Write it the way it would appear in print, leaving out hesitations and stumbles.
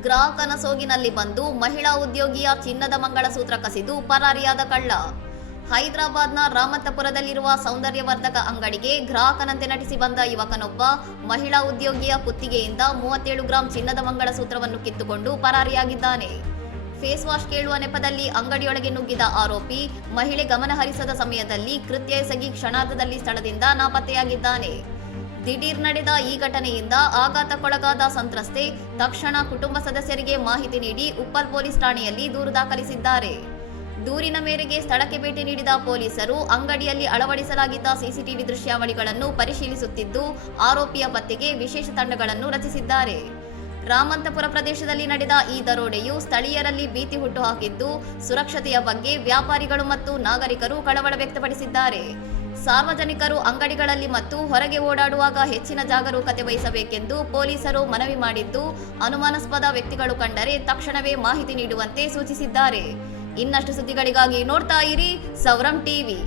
ಗ್ರಾಹಕನ ಸೋಗಿನಲ್ಲಿ ಬಂದು ಮಹಿಳಾ ಉದ್ಯೋಗಿಯ ಚಿನ್ನದ ಮಂಗಳಸೂತ್ರ ಕಸಿದು ಪರಾರಿಯಾದ ಕಳ್ಳ. ಹೈದರಾಬಾದ್ನ ರಾಮಂತಪುರದಲ್ಲಿರುವ ಸೌಂದರ್ಯವರ್ಧಕ ಅಂಗಡಿಗೆ ಗ್ರಾಹಕನಂತೆ ನಟಿಸಿ ಬಂದ ಯುವಕನೊಬ್ಬ ಮಹಿಳಾ ಉದ್ಯೋಗಿಯ ಕುತ್ತಿಗೆಯಿಂದ 37 ಗ್ರಾಂ ಚಿನ್ನದ ಮಂಗಳಸೂತ್ರವನ್ನು ಕಿತ್ತುಕೊಂಡು ಪರಾರಿಯಾಗಿದ್ದಾನೆ. ಫೇಸ್ ವಾಶ್ ಕೇಳುವ ನೆಪದಲ್ಲಿ ಅಂಗಡಿಯೊಳಗೆ ನುಗ್ಗಿದ ಆರೋಪಿ ಮಹಿಳೆ ಗಮನಹರಿಸದ ಸಮಯದಲ್ಲಿ ಕೃತ್ಯ ಎಸಗಿ ಕ್ಷಣಾರ್ಧದಲ್ಲಿ ಸ್ಥಳದಿಂದ ನಾಪತ್ತೆಯಾಗಿದ್ದಾನೆ. ದಿಢೀರ್ ನಡೆದ ಈ ಘಟನೆಯಿಂದ ಆಘಾತಕ್ಕೊಳಗಾದ ಸಂತ್ರಸ್ತೆ ತಕ್ಷಣ ಕುಟುಂಬ ಸದಸ್ಯರಿಗೆ ಮಾಹಿತಿ ನೀಡಿ ಉಪ್ಪಲ್ ಪೊಲೀಸ್ ಠಾಣೆಯಲ್ಲಿ ದೂರು ದಾಖಲಿಸಿದ್ದಾರೆ. ದೂರಿನ ಮೇರೆಗೆ ಸ್ಥಳಕ್ಕೆ ಭೇಟಿ ನೀಡಿದ ಪೊಲೀಸರು ಅಂಗಡಿಯಲ್ಲಿ ಅಳವಡಿಸಲಾಗಿದ್ದ ಸಿಸಿಟಿವಿ ದೃಶ್ಯಾವಳಿಗಳನ್ನು ಪರಿಶೀಲಿಸುತ್ತಿದ್ದು ಆರೋಪಿಯ ಪತ್ತೆಗೆ ವಿಶೇಷ ತಂಡಗಳನ್ನು ರಚಿಸಿದ್ದಾರೆ. ರಾಮಂತಪುರ ಪ್ರದೇಶದಲ್ಲಿ ನಡೆದ ಈ ದರೋಡೆಯು ಸ್ಥಳೀಯರಲ್ಲಿ ಭೀತಿ ಹುಟ್ಟುಹಾಕಿದ್ದು ಸುರಕ್ಷತೆಯ ಬಗ್ಗೆ ವ್ಯಾಪಾರಿಗಳು ಮತ್ತು ನಾಗರಿಕರು ಕಳವಳ ವ್ಯಕ್ತಪಡಿಸಿದ್ದಾರೆ. ಸಾರ್ವಜನಿಕರು ಅಂಗಡಿಗಳಲ್ಲಿ ಮತ್ತು ಹೊರಗೆ ಓಡಾಡುವಾಗ ಹೆಚ್ಚಿನ ಜಾಗರೂಕತೆ ವಹಿಸಬೇಕೆಂದು ಪೊಲೀಸರು ಮನವಿ ಮಾಡಿದ್ದು ಅನುಮಾನಾಸ್ಪದ ವ್ಯಕ್ತಿಗಳು ಕಂಡರೆ ತಕ್ಷಣವೇ ಮಾಹಿತಿ ನೀಡುವಂತೆ ಸೂಚಿಸಿದ್ದಾರೆ. ಇನ್ನಷ್ಟು ಸುದ್ದಿಗಳಿಗಾಗಿ ನೋಡ್ತಾ ಇರಿ ಸೌರಂ ಟಿವಿ.